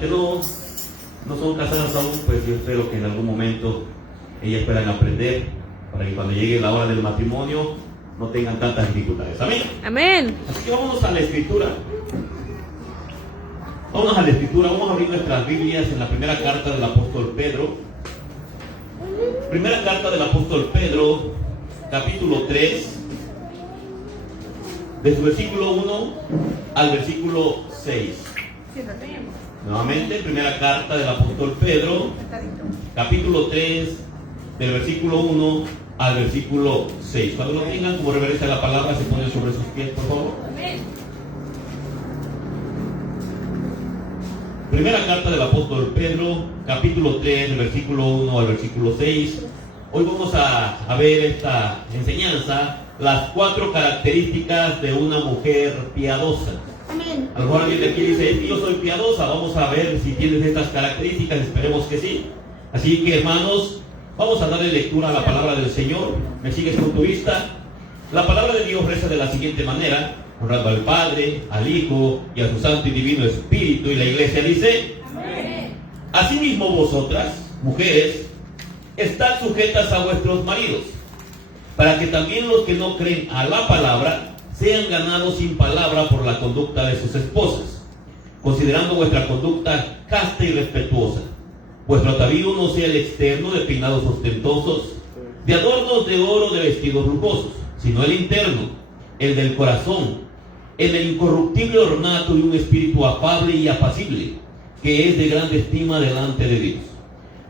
Que no son casadas aún, pues yo espero que en algún momento ellas puedan aprender para que cuando llegue la hora del matrimonio no tengan tantas dificultades. Amén. Amén. Así que vámonos a la escritura. Vamos a la escritura, vamos a abrir nuestras Biblias en la primera carta del apóstol Pedro. Primera carta del apóstol Pedro, capítulo 3, de su versículo 1 al versículo 6. Nuevamente, primera carta del apóstol Pedro, capítulo 3, del versículo 1 al versículo 6. Cuando lo tengan como reverencia a la palabra, se ponen sobre sus pies, por favor. Primera carta del apóstol Pedro, capítulo 3, del versículo 1 al versículo 6. Hoy vamos a ver esta enseñanza, las 4 características de una mujer piadosa. Amén. A lo mejor alguien de aquí dice, yo soy piadosa. Vamos a ver si tienes estas características, esperemos que sí. Así que, hermanos, vamos a darle lectura a la palabra del Señor. ¿Me sigues con tu vista? La palabra de Dios reza de la siguiente manera, honrando al Padre, al Hijo y a su Santo y Divino Espíritu. Y la iglesia dice, amén. Asimismo vosotras, mujeres, estad sujetas a vuestros maridos, para que también los que no creen a la palabra sean ganados sin palabra por la conducta de sus esposas, considerando vuestra conducta casta y respetuosa. Vuestro atavío no sea el externo de peinados ostentosos, de adornos de oro, de vestidos lujosos, sino el interno, el del corazón, en el incorruptible ornato de un espíritu afable y apacible, que es de grande estima delante de Dios.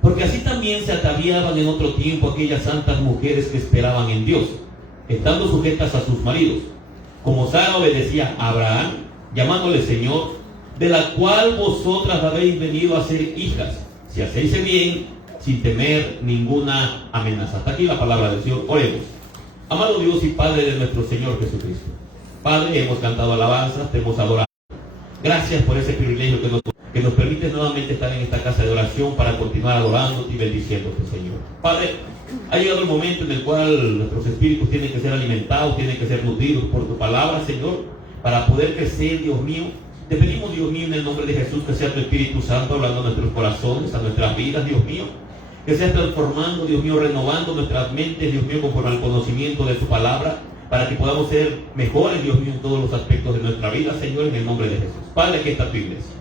Porque así también se ataviaban en otro tiempo aquellas santas mujeres que esperaban en Dios, estando sujetas a sus maridos, como Sara obedecía a Abraham, llamándole Señor, de la cual vosotras habéis venido a ser hijas, si hacéis el bien, sin temer ninguna amenaza. Hasta aquí la palabra del Señor. Oremos. Amado Dios y Padre de nuestro Señor Jesucristo. Padre, hemos cantado alabanzas, te hemos adorado. Gracias por ese privilegio que nos permite nuevamente estar en esta casa de oración para continuar adorándote y bendiciéndote, Señor. Padre, ha llegado el momento en el cual nuestros espíritus tienen que ser alimentados, tienen que ser nutridos por tu palabra, Señor, para poder crecer, Dios mío. Te pedimos, Dios mío, en el nombre de Jesús, que sea tu Espíritu Santo hablando a nuestros corazones, a nuestras vidas, Dios mío. Que seas transformando, Dios mío, renovando nuestras mentes, Dios mío, conforme al conocimiento de tu palabra, para que podamos ser mejores, Dios mío, en todos los aspectos de nuestra vida, Señor, en el nombre de Jesús. Padre, aquí está tu iglesia.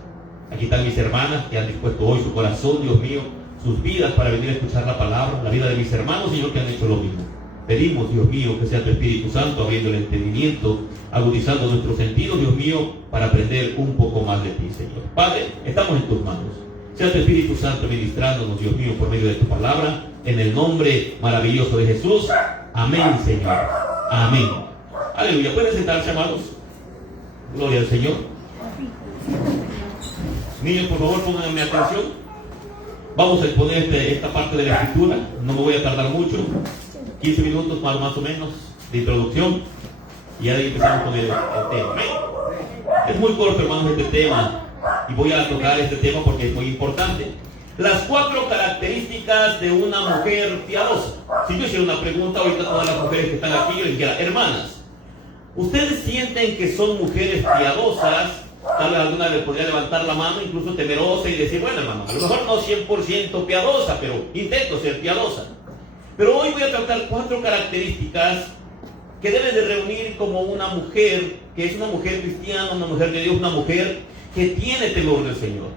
Aquí están mis hermanas que han dispuesto hoy su corazón, Dios mío, sus vidas para venir a escuchar la palabra, la vida de mis hermanos, Señor, que han hecho lo mismo. Pedimos, Dios mío, que sea tu Espíritu Santo abriendo el entendimiento, agudizando nuestros sentidos, Dios mío, para aprender un poco más de ti, Señor. Padre, estamos en tus manos. Sea tu Espíritu Santo ministrándonos, Dios mío, por medio de tu palabra, en el nombre maravilloso de Jesús. Amén, Señor. Amén. Aleluya. ¿Pueden sentarse, amados? Gloria al Señor. Niños, por favor, pónganme atención. Vamos a exponer esta parte de la escritura. No me voy a tardar mucho. 15 minutos más o menos de introducción. Y ahí empezamos con el tema. ¿Ven? Es muy corto, hermanos, este tema. Y voy a tocar este tema porque es muy importante. Las 4 características de una mujer piadosa. Si yo hiciera una pregunta ahorita a todas las mujeres que están aquí, yo les dijera, hermanas, ¿ustedes sienten que son mujeres piadosas? Tal vez alguna le podría levantar la mano, incluso temerosa, y decir, bueno, hermano, a lo mejor no 100% piadosa, pero intento ser piadosa. Pero hoy voy a tratar 4 características que deben de reunir como una mujer, que es una mujer cristiana, una mujer de Dios, una mujer que tiene temor del Señor.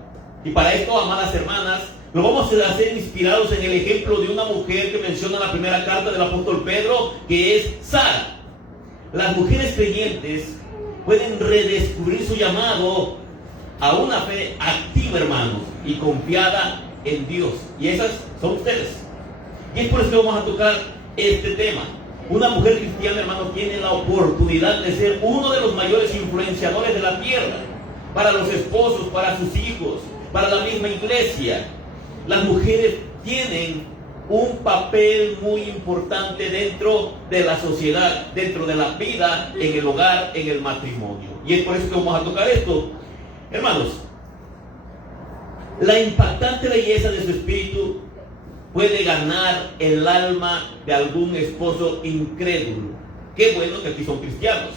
Y para esto, amadas hermanas, lo vamos a hacer inspirados en el ejemplo de una mujer que menciona la primera carta del apóstol Pedro, que es Sara. Las mujeres creyentes pueden redescubrir su llamado a una fe activa, hermanos, y confiada en Dios. Y esas son ustedes. Y es por eso que vamos a tocar este tema. Una mujer cristiana, hermano, tiene la oportunidad de ser uno de los mayores influenciadores de la tierra, para los esposos, para sus hijos, para la misma iglesia. Las mujeres tienen un papel muy importante dentro de la sociedad, dentro de la vida, en el hogar, en el matrimonio. Y es por eso que vamos a tocar esto. Hermanos, la impactante belleza de su espíritu puede ganar el alma de algún esposo incrédulo. Qué bueno que aquí son cristianos.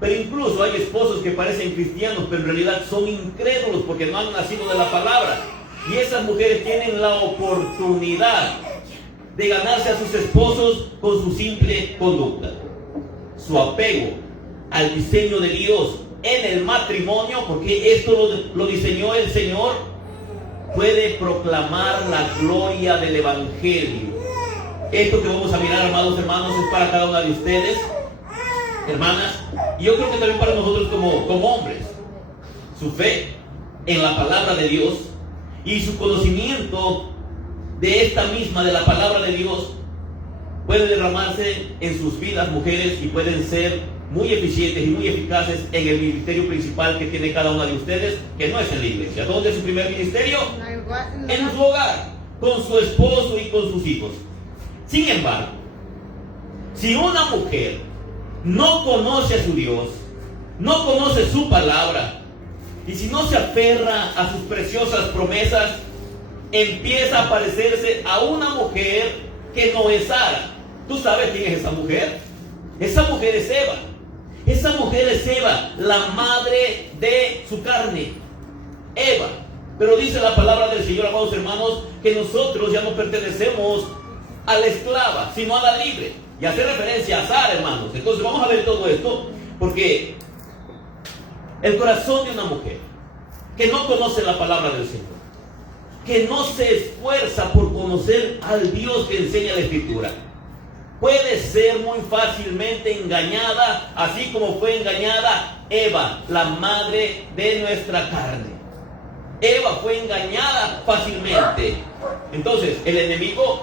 Pero incluso hay esposos que parecen cristianos, pero en realidad son incrédulos porque no han nacido de la palabra. Y esas mujeres tienen la oportunidad de ganarse a sus esposos con su simple conducta. Su apego al diseño de Dios en el matrimonio, porque esto lo diseñó el Señor, puede proclamar la gloria del Evangelio. Esto que vamos a mirar, amados hermanos, es para cada una de ustedes, hermanas, y yo creo que también para nosotros como hombres. Su fe en la palabra de Dios y su conocimiento de esta misma, de la palabra de Dios, puede derramarse en sus vidas, mujeres, y pueden ser muy eficientes y muy eficaces en el ministerio principal que tiene cada una de ustedes, que no es en la iglesia. ¿Dónde es su primer ministerio? En su hogar, con su esposo y con sus hijos. Sin embargo, si una mujer no conoce a su Dios, no conoce su palabra, y si no se aferra a sus preciosas promesas, empieza a parecerse a una mujer que no es Sara. ¿Tú sabes quién es esa mujer? Esa mujer es Eva. Esa mujer es Eva, la madre de su carne. Eva. Pero dice la palabra del Señor, amados hermanos, que nosotros ya no pertenecemos a la esclava, sino a la libre. Y hace referencia a Sara, hermanos. Entonces vamos a ver todo esto, porque el corazón de una mujer que no conoce la palabra del Señor, que no se esfuerza por conocer al Dios que enseña la Escritura, puede ser muy fácilmente engañada, así como fue engañada Eva, la madre de nuestra carne. Eva fue engañada fácilmente. Entonces el enemigo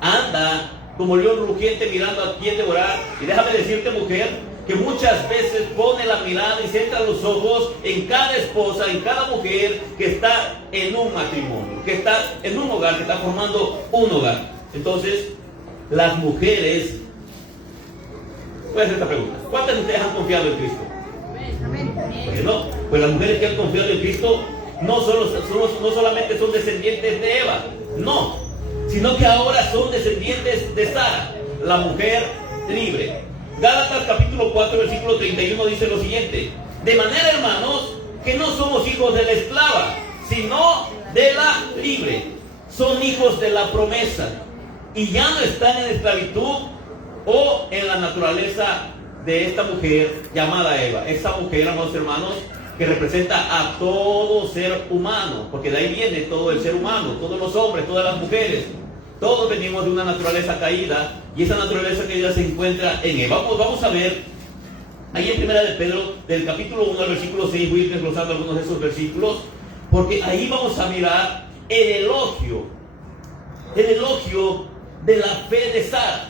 anda como león rugiente mirando a quién devorar. Y déjame decirte, mujer, que muchas veces pone la mirada y centra los ojos en cada esposa, en cada mujer que está en un matrimonio, que está en un hogar, que está formando un hogar. Entonces, las mujeres, voy a hacer esta pregunta: ¿cuántas de ustedes han confiado en Cristo? Bueno, pues las mujeres que han confiado en Cristo no solamente son descendientes de Eva, no, sino que ahora son descendientes de Sara, la mujer libre. Gálatas capítulo 4, versículo 31 dice lo siguiente: de manera, hermanos, que no somos hijos de la esclava, sino de la libre. Son hijos de la promesa y ya no están en esclavitud o en la naturaleza de esta mujer llamada Eva. Esa mujer, amados hermanos, que representa a todo ser humano, porque de ahí viene todo el ser humano, todos los hombres, todas las mujeres. Todos venimos de una naturaleza caída, y esa naturaleza caída se encuentra en Eva. Vamos a ver ahí en Primera de Pedro, del capítulo 1 al versículo 6, voy a ir desglosando algunos de esos versículos, porque ahí vamos a mirar el elogio de la fe de Sara,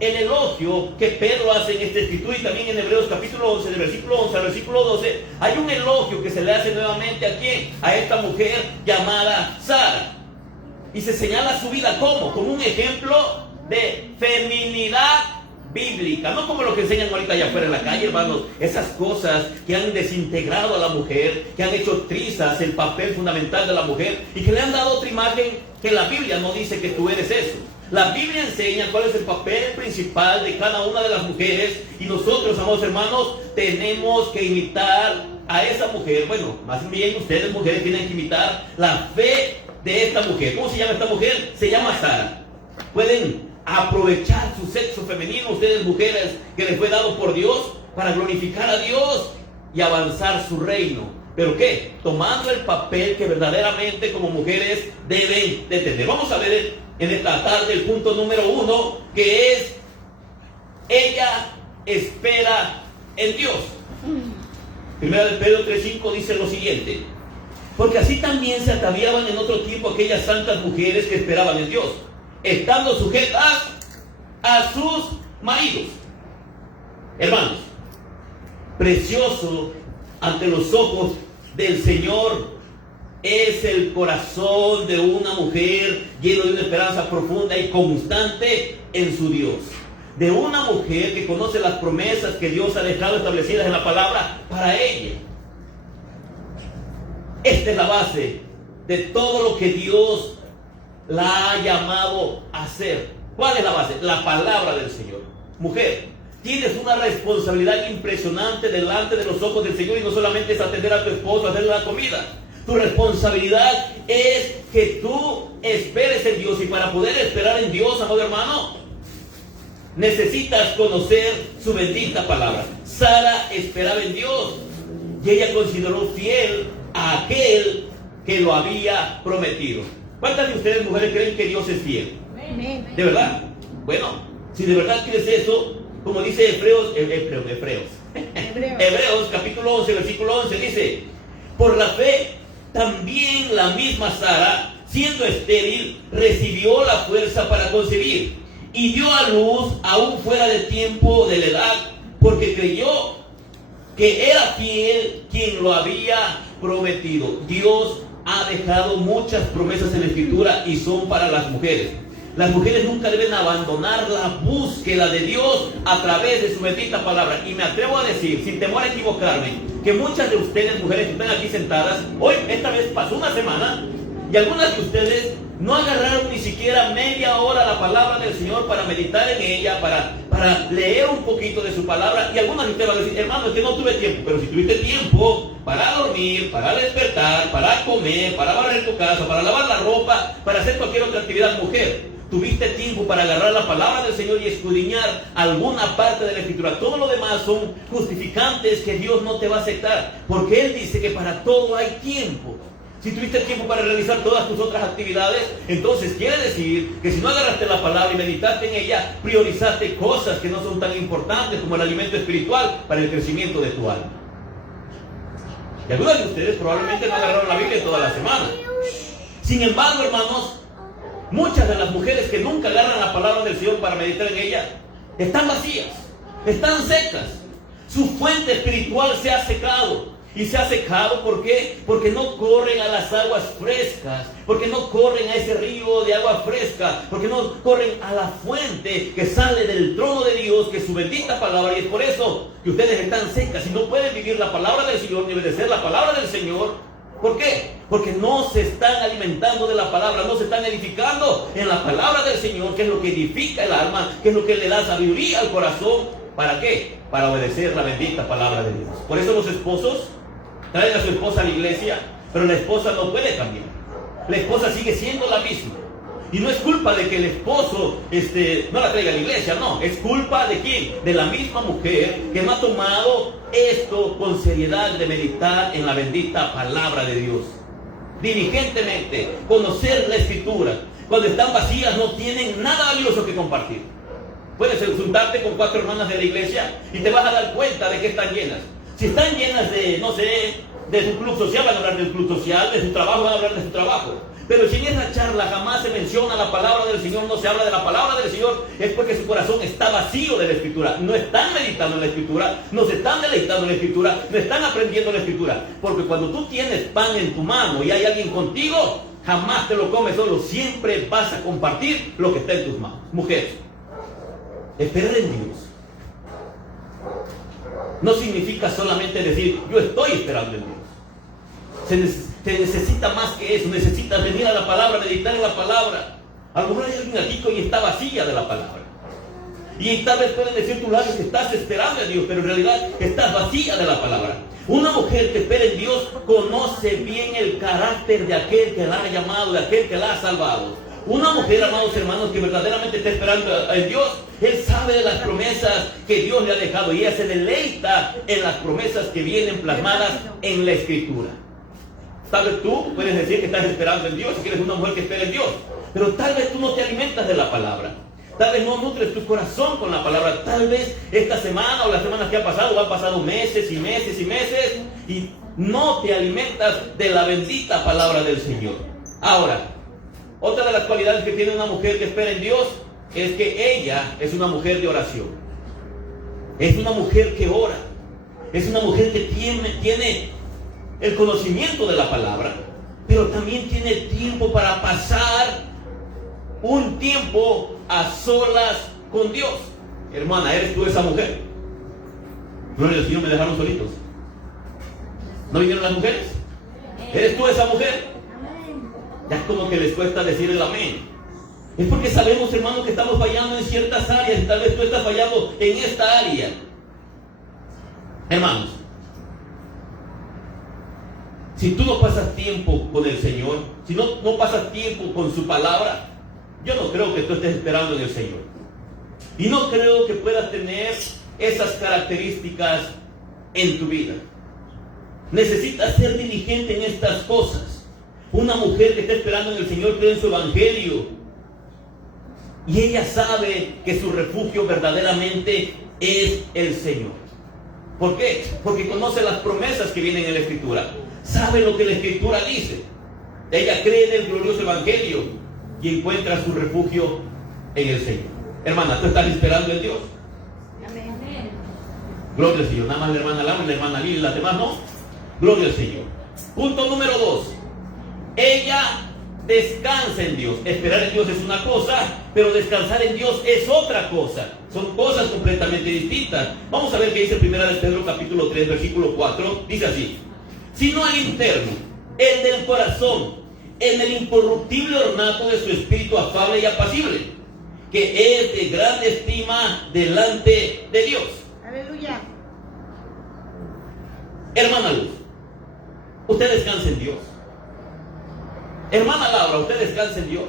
el elogio que Pedro hace en esta escritura, y también en Hebreos capítulo 11, del versículo 11 al versículo 12, hay un elogio que se le hace nuevamente ¿a quién? A esta mujer llamada Sara. Y se señala su vida como un ejemplo de feminidad bíblica, no como lo que enseñan ahorita allá afuera en la calle, hermanos, esas cosas que han desintegrado a la mujer, que han hecho trizas el papel fundamental de la mujer y que le han dado otra imagen que la Biblia no dice que tú eres eso. La Biblia enseña cuál es el papel principal de cada una de las mujeres, y nosotros, amados hermanos, tenemos que imitar a esa mujer. Bueno, más bien ustedes, mujeres, tienen que imitar la fe de esta mujer. ¿Cómo se llama esta mujer? Se llama Sara. Pueden aprovechar su sexo femenino, ustedes, mujeres, que les fue dado por Dios, para glorificar a Dios y avanzar su reino. ¿Pero qué? Tomando el papel que verdaderamente como mujeres deben de tener. Vamos a ver en esta tarde el punto número 1, que es: ella espera en Dios. Primera de Pedro 3:5 dice lo siguiente: porque así también se ataviaban en otro tiempo aquellas santas mujeres que esperaban en Dios, estando sujetas a sus maridos. Hermanos, precioso ante los ojos del Señor es el corazón de una mujer lleno de una esperanza profunda y constante en su Dios. De una mujer que conoce las promesas que Dios ha dejado establecidas en la palabra para ella. Esta es la base de todo lo que Dios la ha llamado a hacer. ¿Cuál es la base? La palabra del Señor. Mujer, tienes una responsabilidad impresionante delante de los ojos del Señor, y no solamente es atender a tu esposo, hacerle la comida. Tu responsabilidad es que tú esperes en Dios, y para poder esperar en Dios, amado hermano, necesitas conocer su bendita palabra. Sara esperaba en Dios y ella consideró fiel a aquel que lo había prometido. ¿Cuántas de ustedes, mujeres, creen que Dios es fiel? ¿De verdad? Bueno, si de verdad crees eso, como dice Hebreos capítulo 11, versículo 11, dice: por la fe también la misma Sara, siendo estéril, recibió la fuerza para concebir, y dio a luz aún fuera de tiempo de la edad, porque creyó que era fiel quien lo había prometido. Dios ha dejado muchas promesas en la Escritura, y son para las mujeres. Las mujeres nunca deben abandonar la búsqueda de Dios a través de su bendita palabra. Y me atrevo a decir, sin temor a equivocarme, que muchas de ustedes, mujeres que están aquí sentadas, hoy, esta vez pasó una semana, y algunas de ustedes no agarraron ni siquiera media hora la palabra del Señor para meditar en ella, para leer un poquito de su palabra. Y algunas de ustedes van a decir: hermano, es que no tuve tiempo. Pero si tuviste tiempo para dormir, para despertar, para comer, para barrer tu casa, para lavar la ropa, para hacer cualquier otra actividad, mujer, tuviste tiempo para agarrar la palabra del Señor y escudriñar alguna parte de la Escritura. Todo lo demás son justificantes que Dios no te va a aceptar, porque Él dice que para todo hay tiempo. Si tuviste tiempo para realizar todas tus otras actividades, entonces quiere decir que si no agarraste la palabra y meditaste en ella, priorizaste cosas que no son tan importantes como el alimento espiritual para el crecimiento de tu alma. Y algunos de ustedes probablemente no agarraron la Biblia en toda la semana. Sin embargo, hermanos, muchas de las mujeres que nunca agarran la palabra del Señor para meditar en ella, están vacías, están secas. Su fuente espiritual se ha secado. Y se ha secado, ¿por qué? Porque no corren a las aguas frescas, porque no corren a ese río de agua fresca, porque no corren a la fuente que sale del trono de Dios, que es su bendita palabra. Y es por eso que ustedes están secas y no pueden vivir la palabra del Señor ni obedecer la palabra del Señor. ¿Por qué? Porque no se están alimentando de la palabra, no se están edificando en la palabra del Señor, que es lo que edifica el alma, que es lo que le da sabiduría al corazón. ¿Para qué? Para obedecer la bendita palabra de Dios. Por eso los esposos traen a su esposa a la iglesia, pero la esposa no puede cambiar. La esposa sigue siendo la misma. Y no es culpa de que el esposo no la traiga a la iglesia, no. Es culpa de quién? De la misma mujer que no ha tomado esto con seriedad de meditar en la bendita palabra de Dios. Diligentemente, conocer la Escritura. Cuando están vacías no tienen nada valioso que compartir. Puedes juntarte con 4 hermanas de la iglesia y te vas a dar cuenta de que están llenas. Si están llenas de, no sé, de su club social, van a hablar del club social, de su trabajo, van a hablar de su trabajo. Pero si en esa charla jamás se menciona la palabra del Señor, no se habla de la palabra del Señor, es porque su corazón está vacío de la Escritura. No están meditando en la Escritura, no se están deleitando en la Escritura, no están aprendiendo la Escritura. Porque cuando tú tienes pan en tu mano y hay alguien contigo, jamás te lo comes solo, siempre vas a compartir lo que está en tus manos. Mujer, esperar en Dios no significa solamente decir: yo estoy esperando en Dios. Se necesita más que eso. Necesitas venir a la palabra, meditar en la palabra. A lo mejor hay alguien aquí que hoy está vacía de la palabra. Y tal vez pueden decir tus labios que estás esperando en Dios, pero en realidad estás vacía de la palabra. Una mujer que espera en Dios conoce bien el carácter de aquel que la ha llamado, de aquel que la ha salvado. Una mujer, amados hermanos, que verdaderamente está esperando en Dios, él sabe de las promesas que Dios le ha dejado y ella se deleita en las promesas que vienen plasmadas en la Escritura. Tal vez tú puedes decir que estás esperando en Dios y que eres una mujer que espera en Dios, pero tal vez tú no te alimentas de la palabra. Tal vez no nutres tu corazón con la palabra. Tal vez esta semana o las semanas que han pasado meses y meses y meses y no te alimentas de la bendita palabra del Señor. Ahora, otra de las cualidades que tiene una mujer que espera en Dios es que ella es una mujer de oración. Es una mujer que ora. Es una mujer que tiene el conocimiento de la palabra, pero también tiene tiempo para pasar un tiempo a solas con Dios. Hermana, ¿eres tú esa mujer? Gloria al Señor, me dejaron solitos. ¿No vinieron las mujeres? ¿Eres tú esa mujer? Ya es como que les cuesta decir el amén. Es porque sabemos, hermano, que estamos fallando en ciertas áreas y tal vez tú estás fallando en esta área. Hermanos, si tú no pasas tiempo con el Señor, si no pasas tiempo con su palabra, yo no creo que tú estés esperando en el Señor. Y no creo que puedas tener esas características en tu vida. Necesitas ser diligente en estas cosas. Una mujer que está esperando en el Señor cree en su evangelio. Y ella sabe que su refugio verdaderamente es el Señor. ¿Por qué? Porque conoce las promesas que vienen en la Escritura. Sabe lo que la Escritura dice. Ella cree en el glorioso evangelio y encuentra su refugio en el Señor. Hermana, ¿tú estás esperando en Dios? Amén. Gloria al Señor. Nada más la hermana Laura y la hermana Lili, las demás no. Gloria al Señor. Punto número 2. Ella descansa en Dios. Esperar en Dios es una cosa, pero descansar en Dios es otra cosa. Son cosas completamente distintas. Vamos a ver qué dice 1 de Pedro capítulo 3 versículo 4. Dice así: sino el interno, el del corazón, en el incorruptible ornato de su espíritu afable y apacible, que es de grande estima delante de Dios. Aleluya. Hermana Luz, usted descansa en Dios. Hermana Laura, usted descansa en Dios.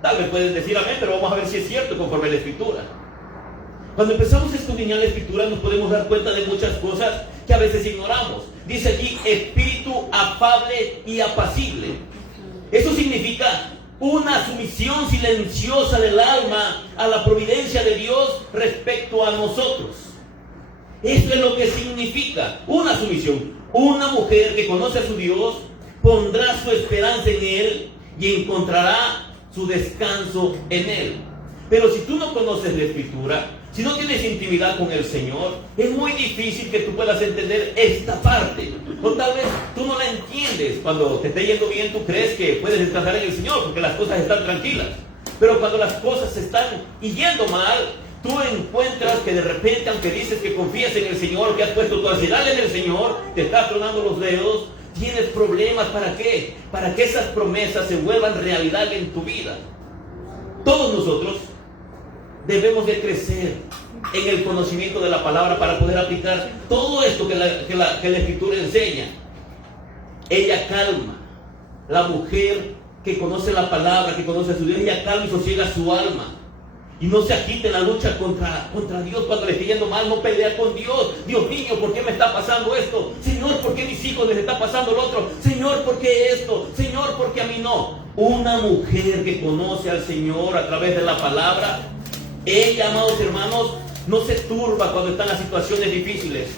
Tal vez pueden decir amén, pero vamos a ver si es cierto conforme a la Escritura. Cuando empezamos a escudriñar la Escritura nos podemos dar cuenta de muchas cosas que a veces ignoramos. Dice aquí espíritu afable y apacible. Eso significa una sumisión silenciosa del alma a la providencia de Dios respecto a nosotros. Esto es lo que significa una sumisión. Una mujer que conoce a su Dios pondrá su esperanza en Él y encontrará su descanso en Él. Pero si tú no conoces la Escritura, si no tienes intimidad con el Señor, es muy difícil que tú puedas entender esta parte. O tal vez tú no la entiendes. Cuando te esté yendo bien, tú crees que puedes descansar en el Señor porque las cosas están tranquilas. Pero cuando las cosas están yendo mal, tú encuentras que de repente, aunque dices que confías en el Señor, que has puesto tu ansiedad en el Señor, te estás tronando los dedos, tienes problemas. ¿Para qué? Para que esas promesas se vuelvan realidad en tu vida. Todos nosotros debemos de crecer en el conocimiento de la palabra para poder aplicar todo esto que la Escritura enseña. Ella calma. La mujer que conoce la palabra, que conoce a su Dios, ella calma y sosiega su alma. Y no se agite en la lucha contra Dios cuando le esté yendo mal. No pelea con Dios. Dios mío, ¿por qué me está pasando esto? Señor, ¿por qué a mis hijos les está pasando lo otro? Señor, ¿por qué esto? Señor, ¿por qué a mí no? Una mujer que conoce al Señor a través de la palabra, ella, amados hermanos, no se turba cuando están las situaciones difíciles.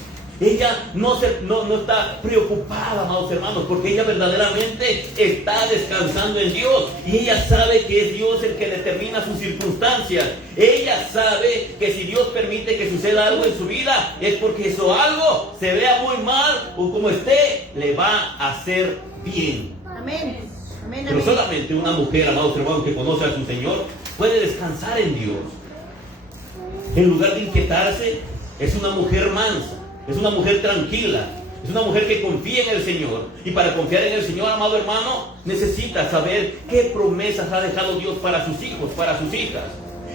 Ella no está preocupada, amados hermanos, porque ella verdaderamente está descansando en Dios. Y ella sabe que es Dios el que determina sus circunstancias. Ella sabe que si Dios permite que suceda algo en su vida, es porque eso algo se vea muy mal o como esté, le va a hacer bien. Amén. Amén. Pero solamente una mujer, amados hermanos, que conoce a su Señor, puede descansar en Dios. En lugar de inquietarse, es una mujer mansa. Es una mujer tranquila, es una mujer que confía en el Señor. Y para confiar en el Señor, amado hermano, necesita saber qué promesas ha dejado Dios para sus hijos, para sus hijas.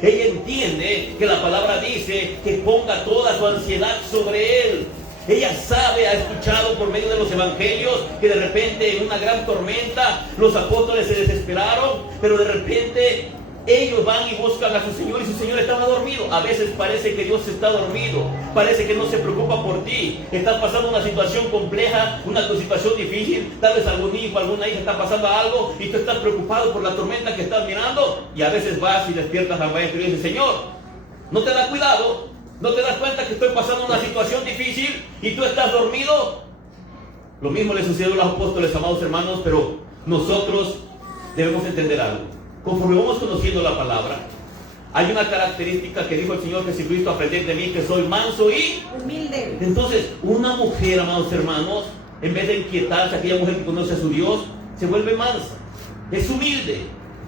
Ella entiende que la palabra dice que ponga toda su ansiedad sobre Él. Ella sabe, ha escuchado por medio de los evangelios que de repente en una gran tormenta los apóstoles se desesperaron, pero de repente ellos van y buscan a su Señor y su Señor estaba dormido. A veces parece que Dios está dormido, parece que no se preocupa por ti. Estás pasando una situación compleja, una situación difícil. Tal vez algún hijo, alguna hija está pasando algo y tú estás preocupado por la tormenta que estás mirando. Y a veces vas y despiertas al maestro y dices: Señor, ¿no te da cuidado? ¿No te das cuenta que estoy pasando una situación difícil y tú estás dormido? Lo mismo le sucedió a los apóstoles, amados hermanos, pero nosotros debemos entender algo. Conforme vamos conociendo la palabra, hay una característica que dijo el Señor Jesucristo: aprended de mí que soy manso y humilde. Entonces, una mujer, amados hermanos, en vez de inquietarse, aquella mujer que conoce a su Dios, se vuelve mansa, es humilde,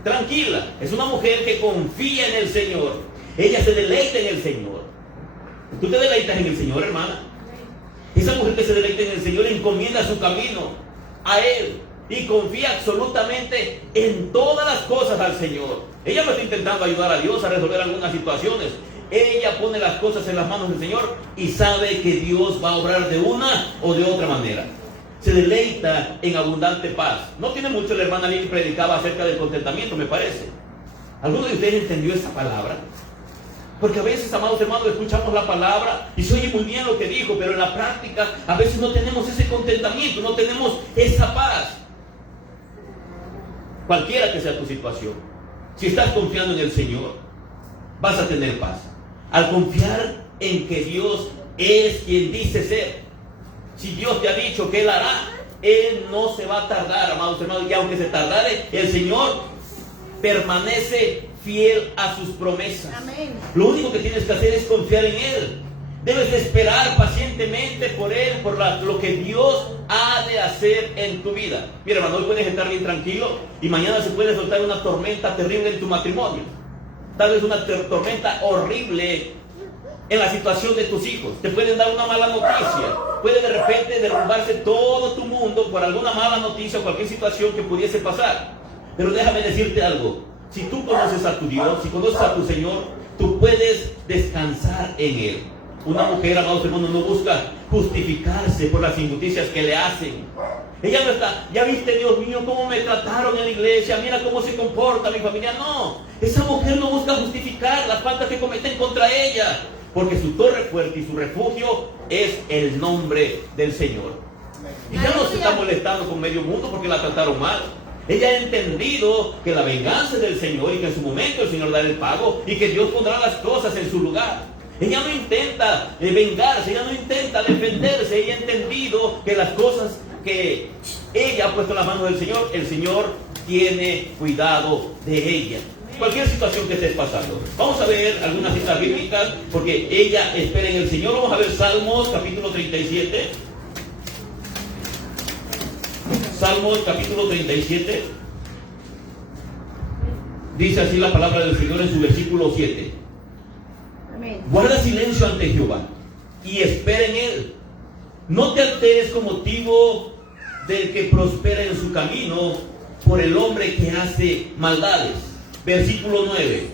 tranquila. Es una mujer que confía en el Señor. Ella se deleita en el Señor. ¿Tú te deleitas en el Señor, hermana? Esa mujer que se deleita en el Señor encomienda su camino a Él. y confía absolutamente en todas las cosas al Señor. Ella no está intentando ayudar a Dios a resolver algunas situaciones. Ella pone las cosas en las manos del Señor y sabe que Dios va a obrar de una o de otra manera. Se deleita en abundante paz. No tiene mucho la hermana Lili predicaba acerca del contentamiento, me parece. ¿Alguno de ustedes entendió esa palabra? Porque a veces, amados hermanos, escuchamos la palabra y se oye muy bien lo que dijo, pero en la práctica a veces no tenemos ese contentamiento, no tenemos esa paz. Cualquiera que sea tu situación, si estás confiando en el Señor, vas a tener paz. Al confiar en que Dios es quien dice ser. Si Dios te ha dicho que Él hará, Él no se va a tardar, amados hermanos. Y aunque se tardare, el Señor permanece fiel a sus promesas. Amén. Lo único que tienes que hacer es confiar en Él. Debes de esperar pacientemente por Él, por lo que Dios ha de hacer en tu vida. Mira, hermano, hoy puedes estar bien tranquilo y mañana se puede soltar una tormenta terrible en tu matrimonio. Tal vez una tormenta horrible en la situación de tus hijos. Te pueden dar una mala noticia. Puede de repente derrumbarse todo tu mundo por alguna mala noticia o cualquier situación que pudiese pasar. Pero déjame decirte algo. Si tú conoces a tu Dios, si conoces a tu Señor, tú puedes descansar en Él. Una mujer, amados hermanos, no busca justificarse por las injusticias que le hacen. Ella no está, ya viste, Dios mío, cómo me trataron en la iglesia, mira cómo se comporta mi familia. No, esa mujer no busca justificar las faltas que cometen contra ella, porque su torre fuerte y su refugio es el nombre del Señor. Ella no se está molestando con medio mundo porque la trataron mal. Ella ha entendido que la venganza es del Señor y que en su momento el Señor dará el pago y que Dios pondrá las cosas en su lugar. Ella no intenta vengarse, ella no intenta defenderse. Ella ha entendido que las cosas que ella ha puesto en las manos del Señor, el Señor tiene cuidado de ella. Cualquier situación que estés pasando. Vamos a ver algunas citas bíblicas porque ella espera en el Señor. Vamos a ver Salmos capítulo 37. Salmos capítulo 37. Dice así la palabra del Señor en su versículo 7. Amén. Guarda silencio ante Jehová y espera en Él. No te alteres con motivo del que prospera en su camino, por el hombre que hace maldades. Versículo 9.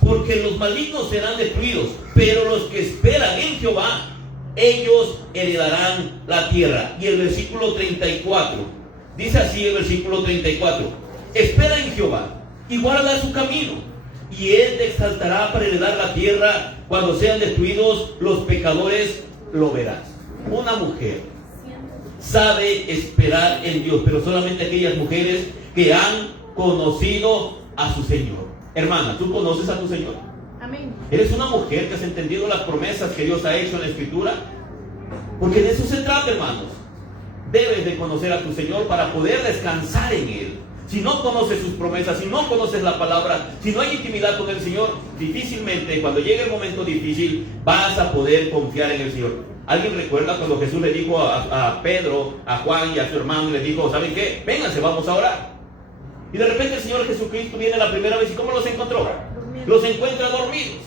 Porque los malignos serán destruidos, pero los que esperan en Jehová, ellos heredarán la tierra. Y el versículo 34, dice así el versículo 34. Espera en Jehová y guarda su camino, y Él te exaltará para heredar la tierra. Cuando sean destruidos los pecadores, lo verás. Una mujer sabe esperar en Dios, pero solamente aquellas mujeres que han conocido a su Señor. Hermana, ¿tú conoces a tu Señor? Amén. ¿Eres una mujer que has entendido las promesas que Dios ha hecho en la Escritura? Porque de eso se trata, hermanos. Debes de conocer a tu Señor para poder descansar en Él. Si no conoces sus promesas, si no conoces la palabra, si no hay intimidad con el Señor, difícilmente cuando llegue el momento difícil vas a poder confiar en el Señor. ¿Alguien recuerda cuando Jesús le dijo a Pedro, a Juan y a su hermano, le dijo, ¿saben qué? Vénganse, vamos a orar. Y de repente el Señor Jesucristo viene la primera vez y ¿cómo los encontró? Los encuentra dormidos.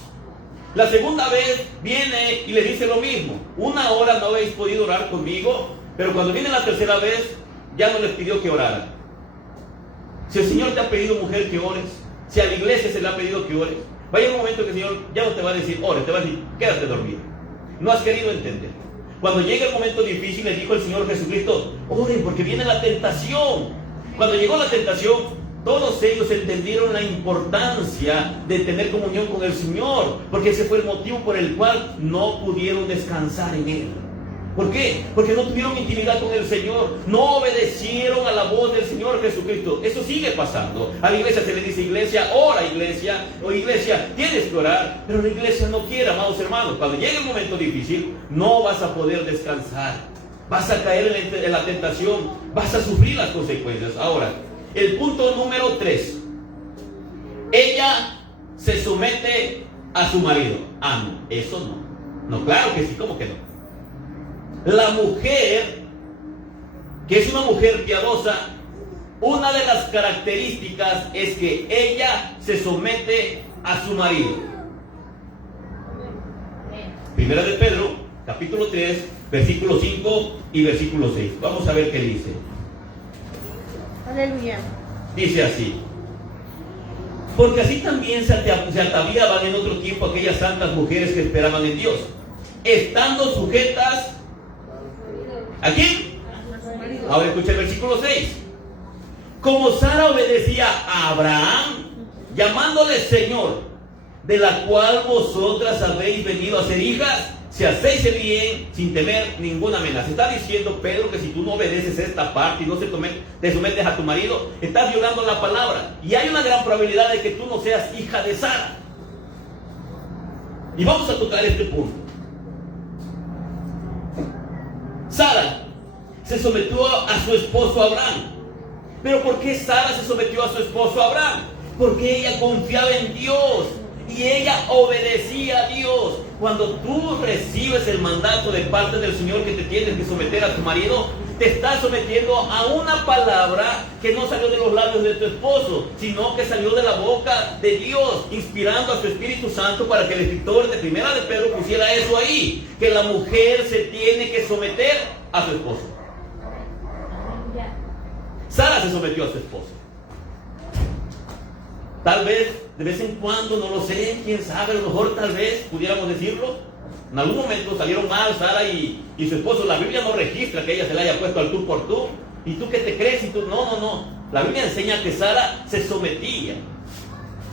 La segunda vez viene y le dice lo mismo. 1 hora no habéis podido orar conmigo, pero cuando viene la tercera vez ya no les pidió que oraran. Si el Señor te ha pedido, mujer, que ores, si a la iglesia se le ha pedido que ores, va a llegar un momento que el Señor ya no te va a decir ore, te va a decir quédate dormido. No has querido entender. Cuando llega el momento difícil, le dijo el Señor Jesucristo, oren porque viene la tentación. Cuando llegó la tentación, todos ellos entendieron la importancia de tener comunión con el Señor, porque ese fue el motivo por el cual no pudieron descansar en Él. ¿Por qué? Porque no tuvieron intimidad con el Señor, no obedecieron a la voz del Señor Jesucristo. Eso sigue pasando. A la iglesia se le dice, iglesia, ora iglesia, o iglesia, tienes que orar, pero la iglesia no quiere, amados hermanos. Cuando llegue el momento difícil, no vas a poder descansar. Vas a caer en la tentación, vas a sufrir las consecuencias. Ahora, el punto número 3. Ella se somete a su marido. Ah, no, eso no. No, claro que sí, ¿cómo que no? La mujer, que es una mujer piadosa, una de las características es que ella se somete a su marido. Primera de Pedro, capítulo 3, versículo 5 y versículo 6. Vamos a ver qué dice. Aleluya. Dice así: porque así también se ataviaban en otro tiempo aquellas santas mujeres que esperaban en Dios, estando sujetas ¿a quién? Ahora escucha el versículo 6. Como Sara obedecía a Abraham, llamándole Señor, de la cual vosotras habéis venido a ser hijas, si hacéis el bien sin temer ninguna amenaza. Está diciendo Pedro que si tú no obedeces esta parte y no te sometes a tu marido, estás violando la palabra. Y hay una gran probabilidad de que tú no seas hija de Sara. Y vamos a tocar este punto. Sara se sometió a su esposo Abraham. ¿Pero por qué Sara se sometió a su esposo Abraham? Porque ella confiaba en Dios y ella obedecía a Dios. Cuando tú recibes el mandato de parte del Señor que te tienes que someter a tu marido, te estás sometiendo a una palabra que no salió de los labios de tu esposo, sino que salió de la boca de Dios, inspirando a su Espíritu Santo para que el escritor de Primera de Pedro pusiera eso ahí, que la mujer se tiene que someter a su esposo. Sara se sometió a su esposo. Tal vez, de vez en cuando, no lo sé, quién sabe, a lo mejor tal vez pudiéramos decirlo. En algún momento salieron mal Sara y su esposo. La Biblia no registra que ella se le haya puesto al tú por tú. ¿Y tú qué te crees? Y tú, no. La Biblia enseña que Sara se sometía.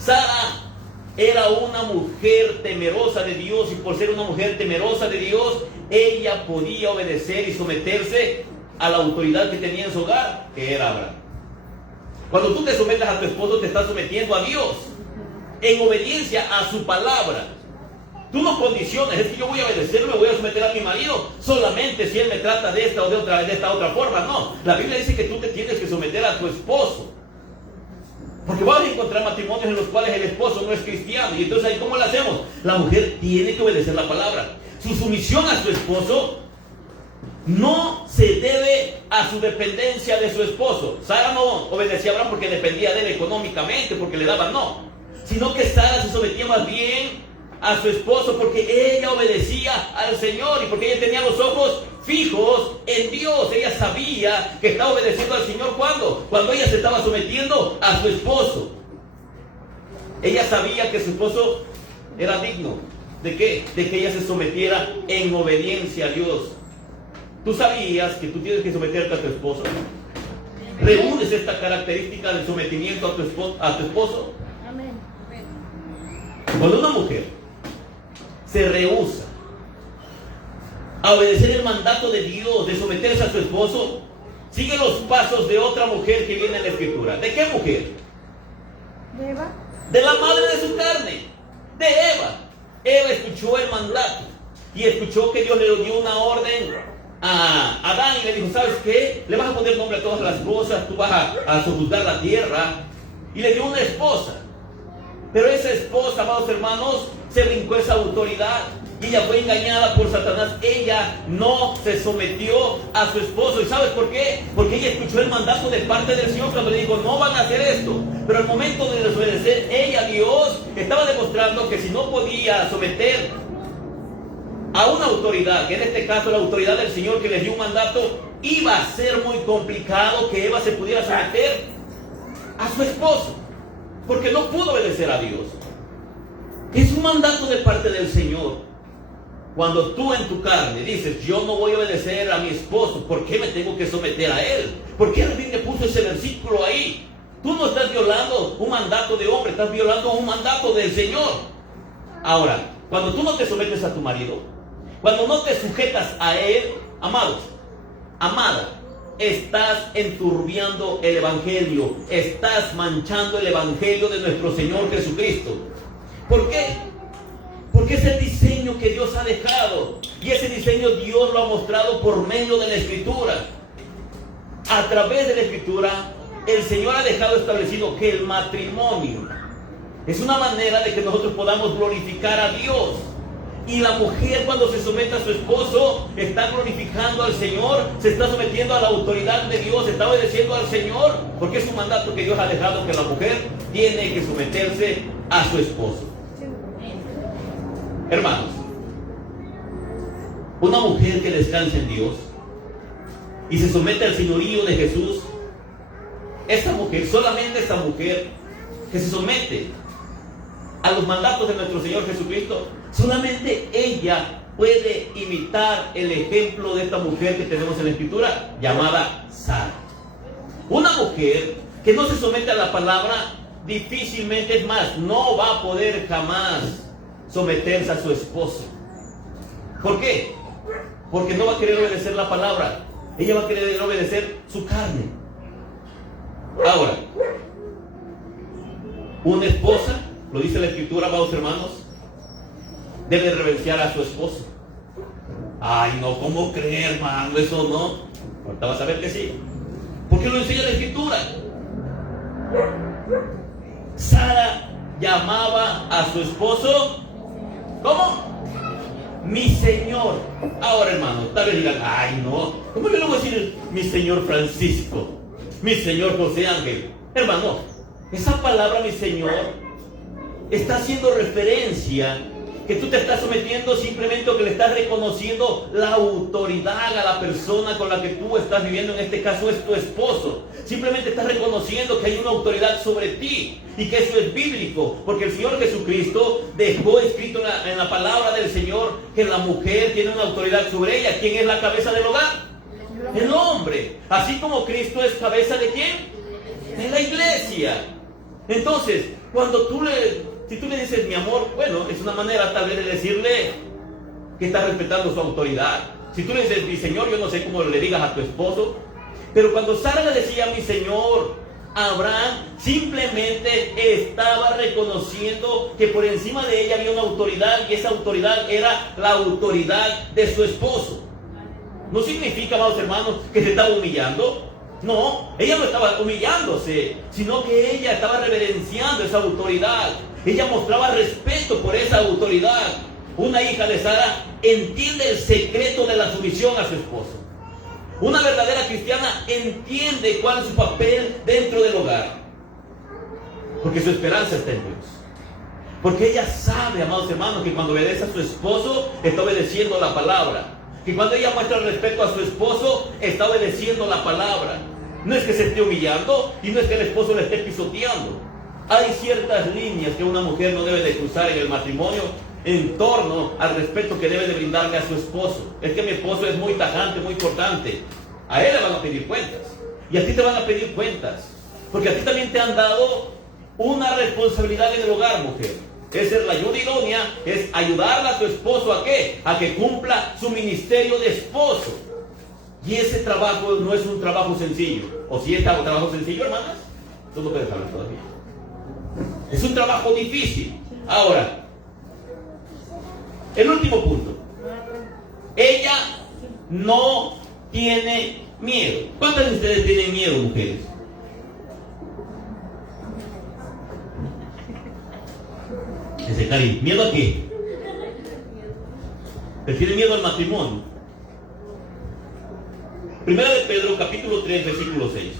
Sara era una mujer temerosa de Dios, y por ser una mujer temerosa de Dios, ella podía obedecer y someterse a la autoridad que tenía en su hogar, que era Abraham. Cuando tú te sometes a tu esposo, te estás sometiendo a Dios en obediencia a su palabra. Tú no condiciones, es que yo voy a obedecer, me voy a someter a mi marido solamente si él me trata de esta o de esta otra forma. No, la Biblia dice que tú te tienes que someter a tu esposo. Porque vas a encontrar matrimonios en los cuales el esposo no es cristiano. Y entonces ahí, ¿cómo lo hacemos? La mujer tiene que obedecer la palabra. Su sumisión a su esposo no se debe a su dependencia de su esposo. Sara no obedecía a Abraham porque dependía de él económicamente, porque le daban, no. Sino que Sara se sometía más bien a su esposo porque ella obedecía al Señor y porque ella tenía los ojos fijos en Dios. Ella sabía que estaba obedeciendo al Señor. ¿Cuándo? Cuando ella se estaba sometiendo a su esposo. Ella sabía que su esposo era digno. ¿De qué? De que ella se sometiera en obediencia a Dios. ¿Tú sabías que tú tienes que someterte a tu esposo? ¿Reúnes esta característica del sometimiento a tu esposo? Amén. Cuando una mujer se rehúsa a obedecer el mandato de Dios de someterse a su esposo, sigue los pasos de otra mujer que viene en la Escritura. ¿De qué mujer? ¿De Eva? De la madre de su carne, de Eva. Eva escuchó el mandato y escuchó que Dios le dio una orden a Adán y le dijo, ¿sabes qué? Le vas a poner nombre a todas las cosas, tú vas a sojuzgar la tierra. Y le dio una esposa. Pero esa esposa, amados hermanos, se brincó esa autoridad y ella fue engañada por Satanás. Ella no se sometió a su esposo. ¿Y sabes por qué? Porque ella escuchó el mandato de parte del Señor cuando le dijo, no van a hacer esto. Pero al momento de desobedecer, ella, Dios, estaba demostrando que si no podía someter a una autoridad, que en este caso la autoridad del Señor que les dio un mandato, iba a ser muy complicado que Eva se pudiera someter a su esposo, porque no pudo obedecer a Dios. Es un mandato de parte del Señor. Cuando tú en tu carne dices, yo no voy a obedecer a mi esposo, ¿por qué me tengo que someter a él? ¿Por qué alguien le puso ese versículo ahí? Tú no estás violando un mandato de hombre, estás violando un mandato del Señor. Ahora, cuando tú no te sometes a tu marido, cuando no te sujetas a él, amados, amada, estás enturbiando el Evangelio, estás manchando el Evangelio de nuestro Señor Jesucristo. ¿Por qué? Porque es el diseño que Dios ha dejado, y ese diseño Dios lo ha mostrado por medio de la Escritura. A través de la Escritura, el Señor ha dejado establecido que el matrimonio es una manera de que nosotros podamos glorificar a Dios. Y la mujer, cuando se somete a su esposo, está glorificando al Señor, se está sometiendo a la autoridad de Dios, está obedeciendo al Señor, porque es un mandato que Dios ha dejado, que la mujer tiene que someterse a su esposo. Hermanos, una mujer que descansa en Dios y se somete al señorío de Jesús, esa mujer, solamente esa mujer que se somete a los mandatos de nuestro Señor Jesucristo, solamente ella puede imitar el ejemplo de esta mujer que tenemos en la Escritura, llamada Sara. Una mujer que no se somete a la palabra, difícilmente, es más, no va a poder jamás someterse a su esposo. ¿Por qué? Porque no va a querer obedecer la palabra. Ella va a querer obedecer su carne. Ahora, una esposa, lo dice la Escritura, amados hermanos, debe reverenciar a su esposo. Ay, no, ¿cómo creer, hermano? Eso no. Ahorita vas a ver que sí. ¿Por qué lo enseña la Escritura? Sara llamaba a su esposo, ¿cómo? Mi Señor. Ahora, hermano, tal vez digan, ay, no, ¿cómo le voy a decir mi Señor Francisco? Mi Señor José Ángel. Hermano, esa palabra, mi Señor, está haciendo referencia que tú te estás sometiendo simplemente, que le estás reconociendo la autoridad a la persona con la que tú estás viviendo. En este caso es tu esposo. Simplemente estás reconociendo que hay una autoridad sobre ti y que eso es bíblico, porque el Señor Jesucristo dejó escrito en la palabra del Señor que la mujer tiene una autoridad sobre ella. ¿Quién es la cabeza del hogar? El hombre. Así como Cristo es cabeza de ¿quién? De la iglesia. Entonces, si tú le dices mi amor, bueno, es una manera tal vez de decirle que estás respetando su autoridad. Si tú le dices mi Señor, yo no sé cómo le digas a tu esposo, pero cuando Sara le decía mi Señor, Abraham simplemente estaba reconociendo que por encima de ella había una autoridad, y esa autoridad era la autoridad de su esposo. No significa, amados hermanos, que se estaba humillando. No, ella no estaba humillándose, sino que ella estaba reverenciando esa autoridad. Ella mostraba respeto por esa autoridad. Una hija de Sara entiende el secreto de la sumisión a su esposo. Una verdadera cristiana entiende cuál es su papel dentro del hogar, porque su esperanza está en Dios. Porque ella sabe, amados hermanos, que cuando obedece a su esposo, está obedeciendo la palabra. Que cuando ella muestra respeto a su esposo, está obedeciendo la palabra. No es que se esté humillando y no es que el esposo le esté pisoteando. Hay ciertas líneas que una mujer no debe de cruzar en el matrimonio en torno al respeto que debe de brindarle a su esposo. Es que mi esposo es muy tajante, muy cortante. A él le van a pedir cuentas. Y a ti te van a pedir cuentas. Porque a ti también te han dado una responsabilidad en el hogar, mujer. Es ser la ayuda idónea, es ayudarle a tu esposo ¿a qué? A que cumpla su ministerio de esposo. Y ese trabajo no es un trabajo sencillo. ¿O si es un trabajo sencillo, hermanas? Tú no puedes hablar todavía. Es un trabajo difícil. Ahora, el último punto. Ella no tiene miedo. ¿Cuántas de ustedes tienen miedo, mujeres? Ese cariño. ¿Miedo a qué? ¿Le tiene miedo al matrimonio? Primera de Pedro, capítulo 3, versículo 6.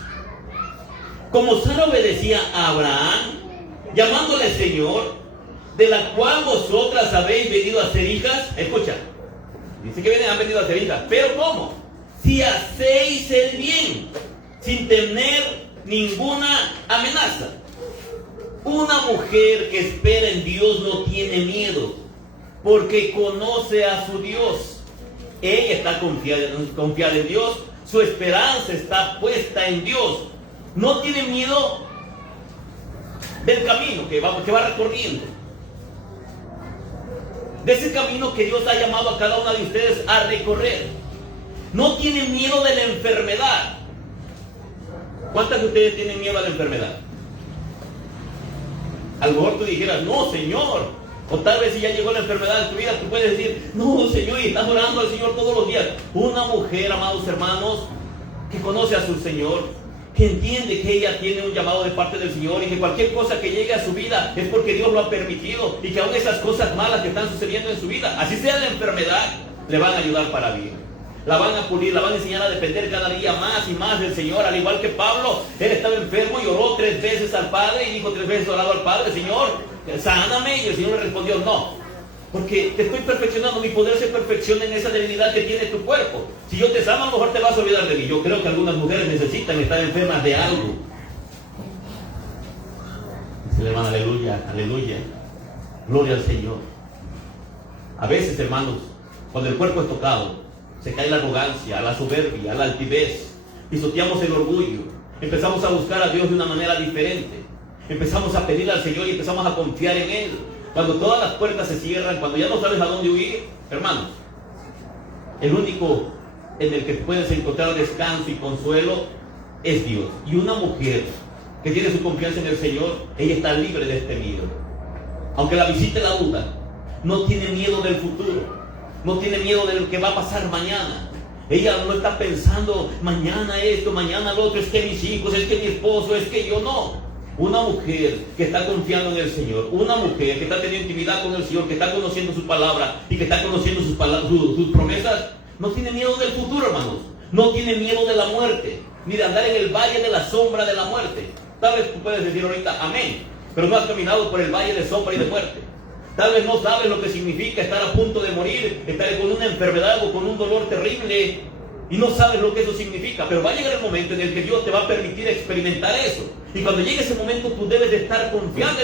Como Sara obedecía a Abraham, llamándole Señor, de la cual vosotras habéis venido a ser hijas. Escucha, dice que han venido a ser hijas. Pero ¿cómo? Si hacéis el bien, sin tener ninguna amenaza. Una mujer que espera en Dios no tiene miedo, porque conoce a su Dios. Ella está confiada en Dios, su esperanza está puesta en Dios. No tiene miedo del camino que va recorriendo, de ese camino que Dios ha llamado a cada una de ustedes a recorrer. No tiene miedo de la enfermedad. ¿Cuántas de ustedes tienen miedo a la enfermedad? A lo mejor tú dijeras, no, Señor. O tal vez si ya llegó la enfermedad en tu vida, tú puedes decir, no, Señor, y estás orando al Señor todos los días. Una mujer, amados hermanos, que conoce a su Señor, que entiende que ella tiene un llamado de parte del Señor y que cualquier cosa que llegue a su vida es porque Dios lo ha permitido, y que aún esas cosas malas que están sucediendo en su vida, así sea la enfermedad, le van a ayudar para bien. La van a pulir, la van a enseñar a depender cada día más y más del Señor. Al igual que Pablo, él estaba enfermo y oró 3 veces al Padre y dijo 3 veces orado al Padre, Señor, sáname. Y el Señor le respondió, no, porque te estoy perfeccionando, mi poder se perfecciona en esa debilidad que tiene tu cuerpo. Si yo te sano, a lo mejor te vas a olvidar de mí. Yo creo que algunas mujeres necesitan estar enfermas de algo. hermano, aleluya, aleluya. Gloria al Señor. A veces, hermanos, cuando el cuerpo es tocado, se cae la arrogancia, la soberbia, la altivez, pisoteamos el orgullo, empezamos a buscar a Dios de una manera diferente, empezamos a pedir al Señor y empezamos a confiar en Él. Cuando todas las puertas se cierran, cuando ya no sabes a dónde huir, hermanos, el único en el que puedes encontrar descanso y consuelo es Dios. Y una mujer que tiene su confianza en el Señor, ella está libre de este miedo. Aunque la visite la duda, no tiene miedo del futuro, no tiene miedo de lo que va a pasar mañana. Ella no está pensando mañana esto, mañana lo otro, es que mis hijos, es que mi esposo, es que yo no. Una mujer que está confiando en el Señor, una mujer que está teniendo intimidad con el Señor, que está conociendo su palabra y que está conociendo sus promesas, no tiene miedo del futuro, hermanos. No tiene miedo de la muerte, ni de andar en el valle de la sombra de la muerte. Tal vez tú puedes decir ahorita amén, pero no has caminado por el valle de sombra y de muerte. Tal vez no sabes lo que significa estar a punto de morir, estar con una enfermedad o con un dolor terrible, y no sabes lo que eso significa. Pero va a llegar el momento en el que Dios te va a permitir experimentar eso. Y cuando llegue ese momento, tú debes de estar confiada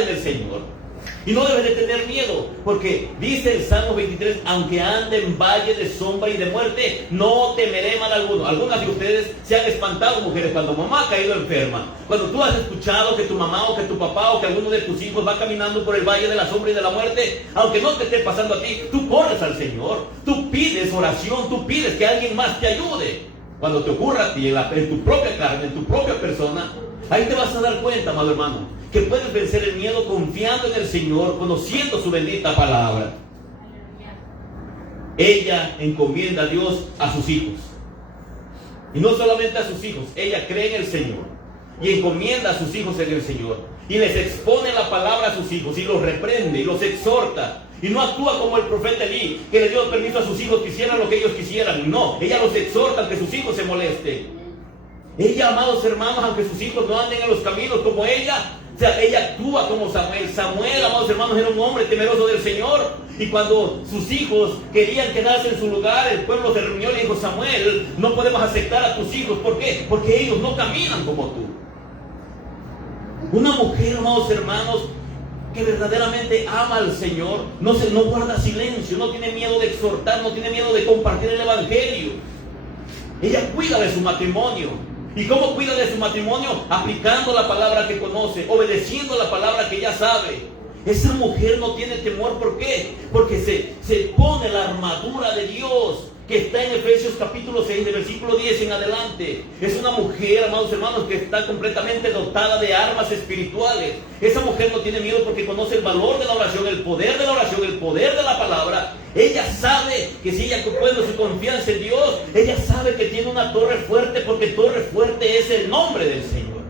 en el Señor. Y no debes de tener miedo, porque dice el Salmo 23, aunque ande en valle de sombra y de muerte, no temeré mal alguno. Algunas de ustedes se han espantado, mujeres, cuando mamá ha caído enferma. Cuando tú has escuchado que tu mamá o que tu papá o que alguno de tus hijos va caminando por el valle de la sombra y de la muerte, aunque no te esté pasando a ti, tú corres al Señor, tú pides oración, tú pides que alguien más te ayude. Cuando te ocurra a ti, en tu propia carne, en tu propia persona, ahí te vas a dar cuenta, amado hermano, que puedes vencer el miedo confiando en el Señor, conociendo su bendita palabra. Ella encomienda a Dios a sus hijos. Y no solamente a sus hijos, ella cree en el Señor y encomienda a sus hijos en el Señor. Y les expone la palabra a sus hijos y los reprende y los exhorta. Y no actúa como el profeta Elí, que le dio permiso a sus hijos que hicieran lo que ellos quisieran. No, ella los exhorta a que sus hijos se molesten. Ella, amados hermanos, aunque sus hijos no anden en los caminos como ella, o sea, ella actúa como Samuel. Samuel, amados hermanos, era un hombre temeroso del Señor. Y cuando sus hijos querían quedarse en su lugar, el pueblo se reunió y le dijo, Samuel, no podemos aceptar a tus hijos. ¿Por qué? Porque ellos no caminan como tú. Una mujer, amados hermanos, que verdaderamente ama al Señor, no guarda silencio, no tiene miedo de exhortar, no tiene miedo de compartir el Evangelio. Ella cuida de su matrimonio. ¿Y cómo cuida de su matrimonio? Aplicando la palabra que conoce, obedeciendo la palabra que ya sabe. Esa mujer no tiene temor. ¿Por qué? Porque se pone la armadura de Dios, que está en Efesios capítulo 6, del versículo 10 en adelante. Es una mujer, amados hermanos, que está completamente dotada de armas espirituales. Esa mujer no tiene miedo porque conoce el valor de la oración, el poder de la oración, el poder de la palabra. Ella sabe que si ella pone su confianza en Dios, ella sabe que tiene una torre fuerte, porque torre fuerte es el nombre del Señor.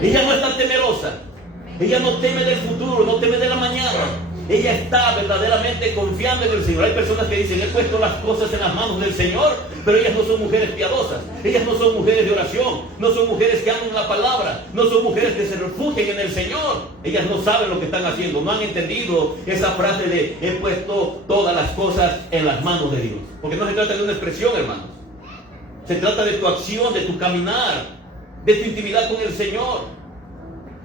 Ella no está temerosa. Ella no teme del futuro, no teme de la mañana. Ella está verdaderamente confiando en el Señor. Hay personas que dicen, he puesto las cosas en las manos del Señor, pero ellas no son mujeres piadosas. Ellas no son mujeres de oración, no son mujeres que aman la palabra, no son mujeres que se refugien en el Señor. Ellas no saben lo que están haciendo, no han entendido esa frase de he puesto todas las cosas en las manos de Dios. Porque no se trata de una expresión, hermanos. Se trata de tu acción, de tu caminar, de tu intimidad con el Señor.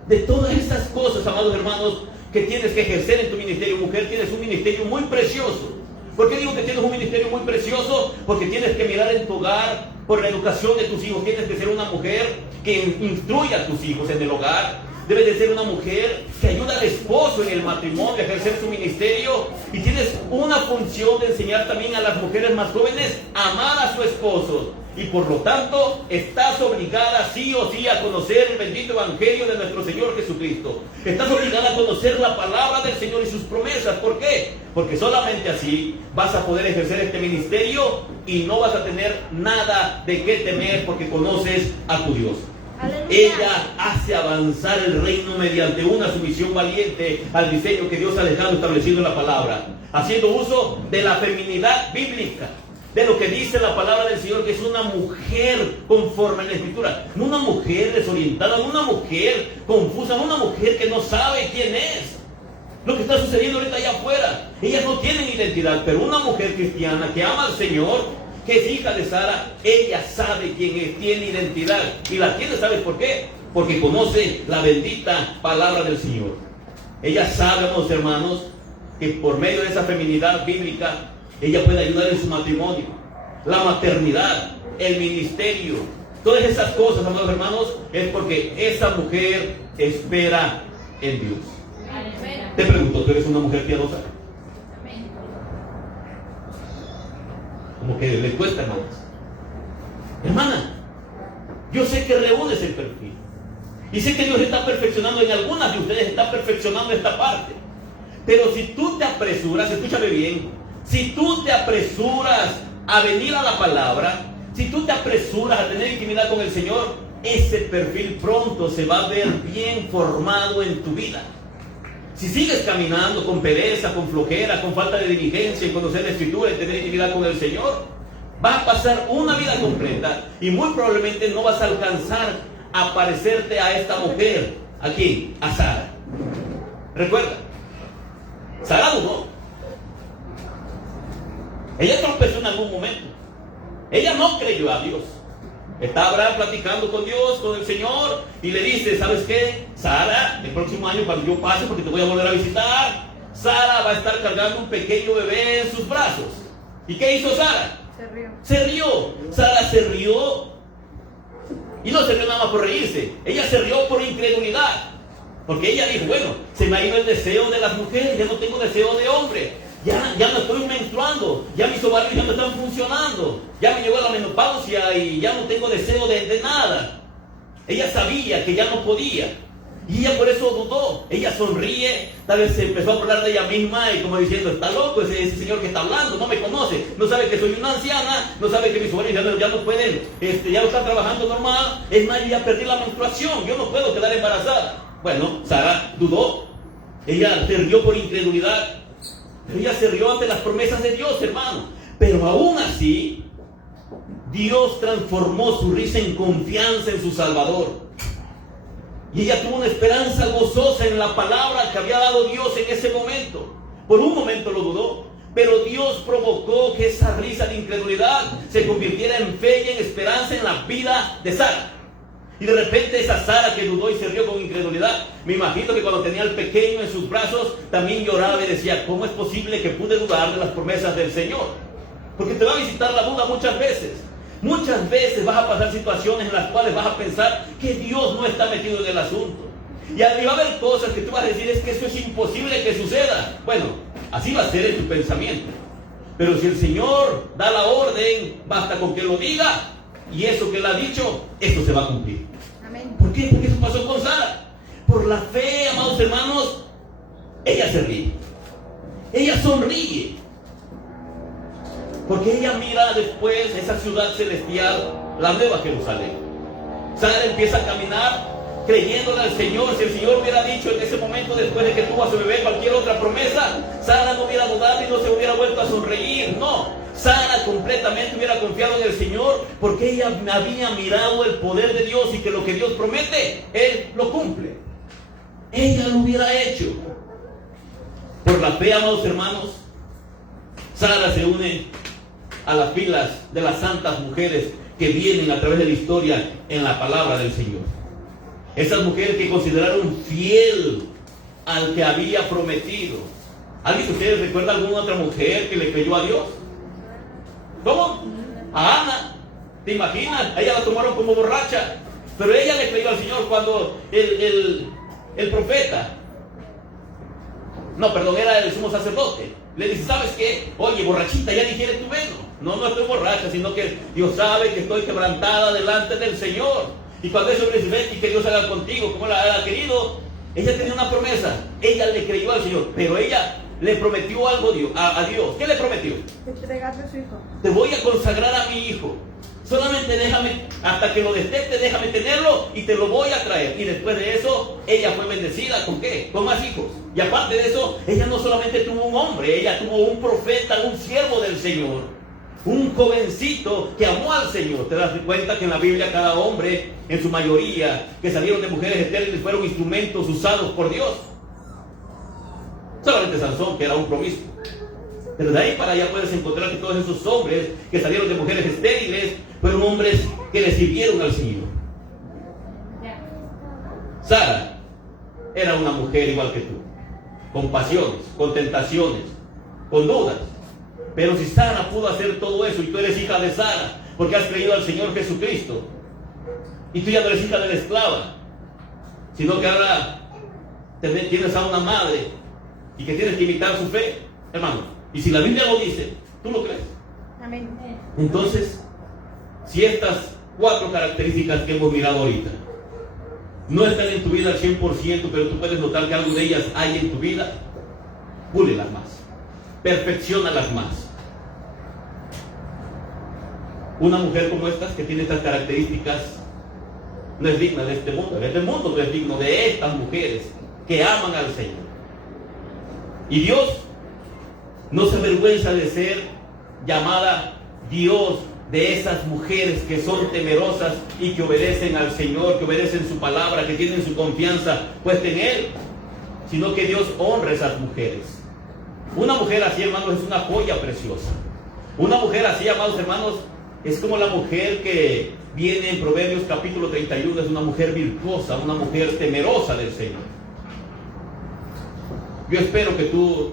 De todas estas cosas, amados hermanos, que tienes que ejercer en tu ministerio. Mujer, tienes un ministerio muy precioso. ¿Por qué digo que tienes un ministerio muy precioso? Porque tienes que mirar en tu hogar por la educación de tus hijos. Tienes que ser una mujer que instruya a tus hijos en el hogar. Debes de ser una mujer que ayuda al esposo en el matrimonio a ejercer su ministerio. Y tienes una función de enseñar también a las mujeres más jóvenes a amar a su esposo. Y por lo tanto, estás obligada sí o sí a conocer el bendito Evangelio de nuestro Señor Jesucristo. Estás obligada a conocer la palabra del Señor y sus promesas. ¿Por qué? Porque solamente así vas a poder ejercer este ministerio y no vas a tener nada de qué temer, porque conoces a tu Dios. ¡Aleluya! Ella hace avanzar el reino mediante una sumisión valiente al diseño que Dios ha dejado establecido en la palabra, haciendo uso de la feminidad bíblica, de lo que dice la palabra del Señor, que es una mujer conforme a la Escritura, no una mujer desorientada, no una mujer confusa, no una mujer que no sabe quién es. Lo que está sucediendo ahorita allá afuera, ellas no tienen identidad, pero una mujer cristiana que ama al Señor, que es hija de Sara, ella sabe quién es, tiene identidad. Y la tiene, ¿sabes por qué? porque conoce la bendita palabra del Señor. Ella sabe, amados hermanos, que por medio de esa feminidad bíblica, ella puede ayudar en su matrimonio, la maternidad, el ministerio, todas esas cosas, amados hermanos, es porque esa mujer espera en Dios. Te pregunto, ¿tú eres una mujer piadosa? Como que le cuesta, hermanos. Hermana, yo sé que reúnes el perfil. Y sé que Dios está perfeccionando en algunas de ustedes, está perfeccionando esta parte. Pero si tú te apresuras, escúchame bien, si tú te apresuras a venir a la palabra, si tú te apresuras a tener intimidad con el Señor, ese perfil pronto se va a ver bien formado en tu vida. Si sigues caminando con pereza, con flojera, con falta de diligencia en conocer la Escritura y tener intimidad con el Señor, vas a pasar una vida completa y muy probablemente no vas a alcanzar a parecerte a esta mujer, aquí, a Sara. Recuerda, Sara dudó. Ella tropezó en algún momento. Ella no creyó a Dios. Está Abraham platicando con Dios, con el Señor, y le dice, ¿sabes qué? Sara, el próximo año cuando yo pase, porque te voy a volver a visitar, Sara va a estar cargando un pequeño bebé en sus brazos. ¿Y qué hizo Sara? Se rió. Se rió. Sara se rió. Y no se rió nada más por reírse. Ella se rió por incredulidad. Porque ella dijo, bueno, se me ha ido el deseo de las mujeres, ya no tengo deseo de hombre. Ya no estoy menstruando, ya mis ovarios ya no están funcionando, ya me llegó la menopausia y ya no tengo deseo de nada. Ella sabía que ya no podía y ella por eso dudó. Ella sonríe, tal vez se empezó a hablar de ella misma y como diciendo, está loco ese señor que está hablando, no me conoce, no sabe que soy una anciana, no sabe que mis ovarios ya no pueden, ya no están trabajando normal, es más, yo ya perdí la menstruación, yo no puedo quedar embarazada. Bueno, Sara dudó, ella se rió por incredulidad. Pero ella se rió ante las promesas de Dios, hermano. Pero aún así, Dios transformó su risa en confianza en su Salvador. Y ella tuvo una esperanza gozosa en la palabra que había dado Dios en ese momento. Por un momento lo dudó, pero Dios provocó que esa risa de incredulidad se convirtiera en fe y en esperanza en la vida de Sara. Y de repente esa Sara que dudó y se rió con incredulidad, me imagino que cuando tenía al pequeño en sus brazos, también lloraba y decía, ¿cómo es posible que pude dudar de las promesas del Señor? Porque te va a visitar la duda muchas veces. Muchas veces vas a pasar situaciones en las cuales vas a pensar que Dios no está metido en el asunto. Y va a haber cosas que tú vas a decir, es que eso es imposible que suceda. Bueno, así va a ser en tu pensamiento. Pero si el Señor da la orden, basta con que lo diga, y eso que Él ha dicho, esto se va a cumplir. Amén. ¿Por qué? Porque eso pasó con Sara. Por la fe, amados hermanos, ella se ríe. Ella sonríe. Porque ella mira después esa ciudad celestial, la nueva Jerusalén. Sara empieza a caminar creyéndole al Señor. Si el Señor hubiera dicho en ese momento, después de que tuvo a su bebé, cualquier otra promesa, Sara no hubiera dudado y no se hubiera vuelto a sonreír. No. Sara completamente hubiera confiado en el Señor porque ella había mirado el poder de Dios y que lo que Dios promete, Él lo cumple. Ella lo hubiera hecho. Por la fe, amados hermanos, Sara se une a las filas de las santas mujeres que vienen a través de la historia en la palabra del Señor. Esas mujeres que consideraron fiel al que había prometido. ¿Alguien de ustedes recuerda alguna otra mujer que le creyó a Dios? ¿Cómo? A Ana. ¿Te imaginas? A ella la tomaron como borracha, pero ella le creyó al Señor cuando el profeta, no, perdón, era el sumo sacerdote, le dice, ¿sabes qué? Oye, borrachita, ya digiere tu veno. No estoy borracha, sino que Dios sabe que estoy quebrantada delante del Señor. Y cuando eso le dice, ven y que Dios haga contigo como la ha querido, ella tenía una promesa, ella le creyó al Señor, pero ella le prometió algo a Dios. ¿Qué le prometió? Entregarle a su hijo. Te voy a consagrar a mi hijo. Solamente déjame, hasta que lo destete, déjame tenerlo y te lo voy a traer. Y después de eso, ella fue bendecida. ¿Con qué? Con más hijos. Y aparte de eso, ella no solamente tuvo un hombre, ella tuvo un profeta, un siervo del Señor. Un jovencito que amó al Señor. Te das cuenta que en la Biblia cada hombre, en su mayoría, que salieron de mujeres estériles, fueron instrumentos usados por Dios. Solamente Sansón, que era un promiscuo. Pero de ahí para allá puedes encontrar que todos esos hombres que salieron de mujeres estériles fueron hombres que le sirvieron al Señor. Sara era una mujer igual que tú, con pasiones, con tentaciones, con dudas. Pero si Sara pudo hacer todo eso y tú eres hija de Sara, porque has creído al Señor Jesucristo, y tú ya no eres hija de la esclava, sino que ahora tienes a una madre y que tienes que imitar su fe, hermano. Y si la Biblia lo dice, ¿tú lo crees? Amén. Entonces, si estas 4 características que hemos mirado ahorita no están en tu vida al 100%, pero tú puedes notar que algo de ellas hay en tu vida, púlelas más, perfecciónalas más. Una mujer como estas, que tiene estas características, no es digna de este mundo. Este mundo no es digno de estas mujeres que aman al Señor. Y Dios no se avergüenza de ser llamada Dios de esas mujeres que son temerosas y que obedecen al Señor, que obedecen su palabra, que tienen su confianza puesta en Él, sino que Dios honra a esas mujeres. Una mujer así, hermanos, es una joya preciosa. Una mujer así, amados hermanos, es como la mujer que viene en Proverbios capítulo 31, es una mujer virtuosa, una mujer temerosa del Señor. Yo espero que tú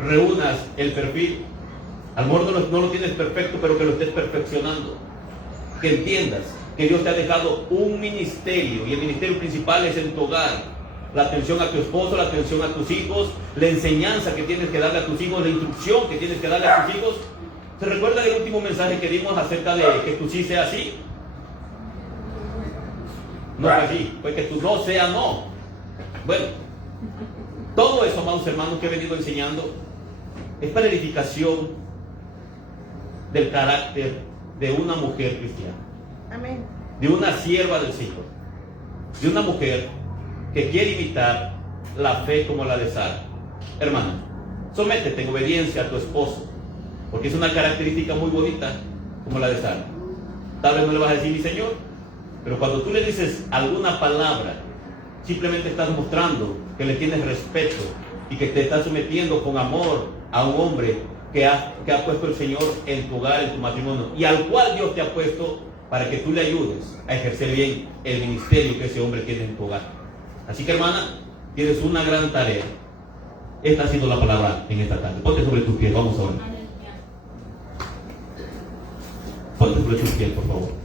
reúnas el perfil. A lo mejor no lo tienes perfecto, pero que lo estés perfeccionando. Que entiendas que Dios te ha dejado un ministerio, y el ministerio principal es en tu hogar. La atención a tu esposo, la atención a tus hijos, la enseñanza que tienes que darle a tus hijos, la instrucción que tienes que darle a tus hijos. ¿Se recuerda el último mensaje que dimos acerca de que tu sí sea sí? No fue así, fue que tu no sea no. Bueno, todo eso, amados hermanos, que he venido enseñando es para edificación del carácter de una mujer cristiana. Amén. De una sierva del Señor, de una mujer que quiere imitar la fe como la de Sara. Hermana, sométete en obediencia a tu esposo, porque es una característica muy bonita como la de Sara. Tal vez no le vas a decir mi Señor, pero cuando tú le dices alguna palabra, simplemente estás mostrando que le tienes respeto y que te estás sometiendo con amor a un hombre que ha puesto el Señor en tu hogar, en tu matrimonio, y al cual Dios te ha puesto para que tú le ayudes a ejercer bien el ministerio que ese hombre tiene en tu hogar. Así que, hermana, tienes una gran tarea. Esta ha sido la palabra en esta tarde. Ponte sobre tus pies, vamos a orar. Ponte sobre tus pies, por favor.